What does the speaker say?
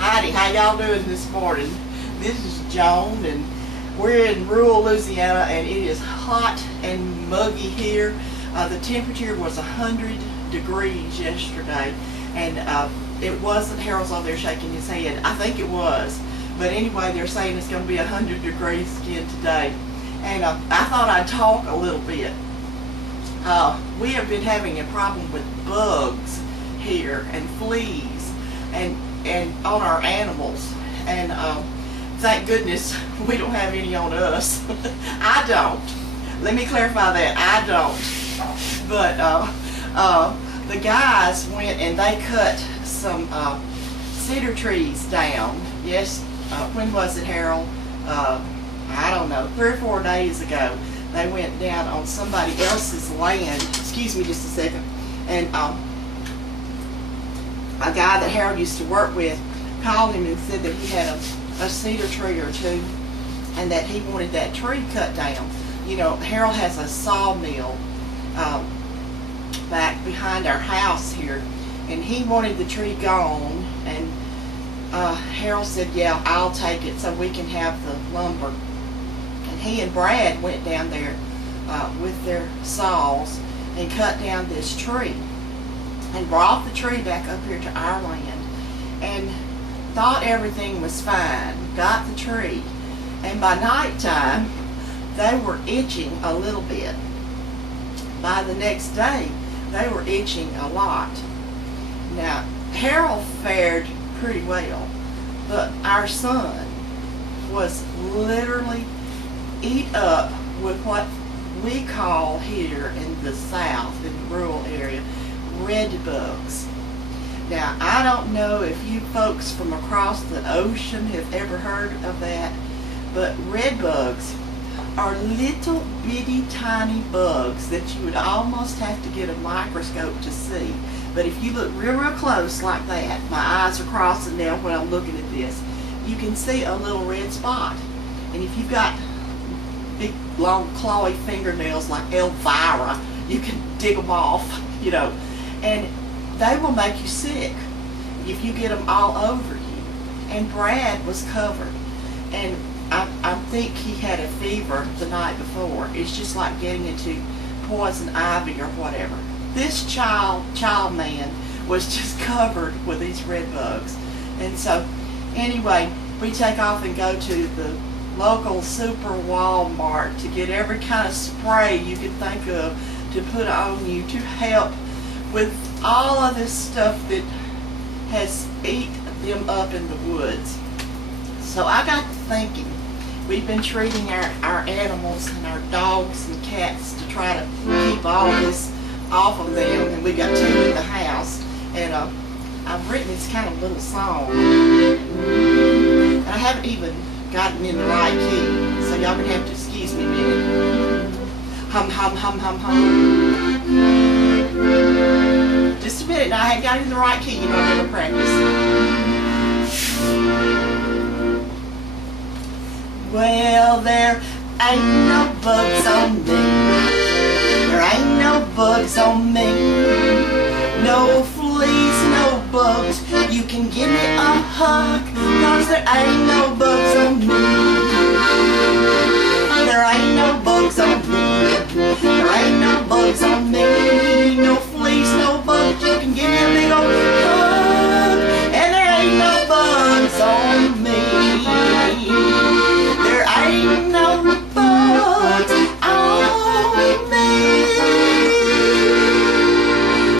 Howdy, how y'all doing this morning? This is Joan, and we're in rural Louisiana, and it is hot and muggy here. The temperature was 100 degrees yesterday, and it wasn't. Harold's over there shaking his head. I think it was. But anyway, they're saying it's going to be 100 degrees again today. And I thought I'd talk a little bit. We have been having a problem with bugs here and fleas and on our animals, and thank goodness we don't have any on us. I don't. Let me clarify that. I don't. But the guys went and they cut some cedar trees down. Yes, when was it, Harold? I don't know, 3 or 4 days ago. They went down on somebody else's land. Excuse me just a second. And a guy that Harold used to work with called him and said that he had a cedar tree or two, and that he wanted that tree cut down. You know, Harold has a sawmill back behind our house here, and he wanted the tree gone, and Harold said, yeah, I'll take it so we can have the lumber. And he and Brad went down there with their saws and cut down this tree and brought the tree back up here to our land and thought everything was fine. Got the tree, and by nighttime they were itching a little bit. By the next day they were itching a lot. Now Harold fared pretty well, but our son was literally eat up with what we call here in the south, in the rural area, red bugs. Now, I don't know if you folks from across the ocean have ever heard of that, but red bugs are little bitty tiny bugs that you would almost have to get a microscope to see. But if you look real close like that, my eyes are crossing now when I'm looking at this, you can see a little red spot. And if you've got big long clawy fingernails like Elvira, you can dig them off, you know, and they will make you sick if you get them all over you. And Brad was covered, and I think he had a fever the night before. It's just like getting into poison ivy or whatever. This child man was just covered with these red bugs. And so anyway, we take off and go to the local super Walmart to get every kind of spray you could think of to put on you to help with all of this stuff that has ate them up in the woods. So I got to thinking, we've been treating our animals and our dogs and cats to try to keep all this off of them, and we got 2 in the house, and I've written this kind of little song, and I haven't even gotten in the right key, so y'all gonna have to excuse me a minute. Hum hum hum hum hum. Just a minute, now I haven't got it in the right key, you know, I never practice. Well, there ain't no bugs on me. There ain't no bugs on me. No fleas, no bugs. You can give me a hug, 'cause there ain't no bugs on me.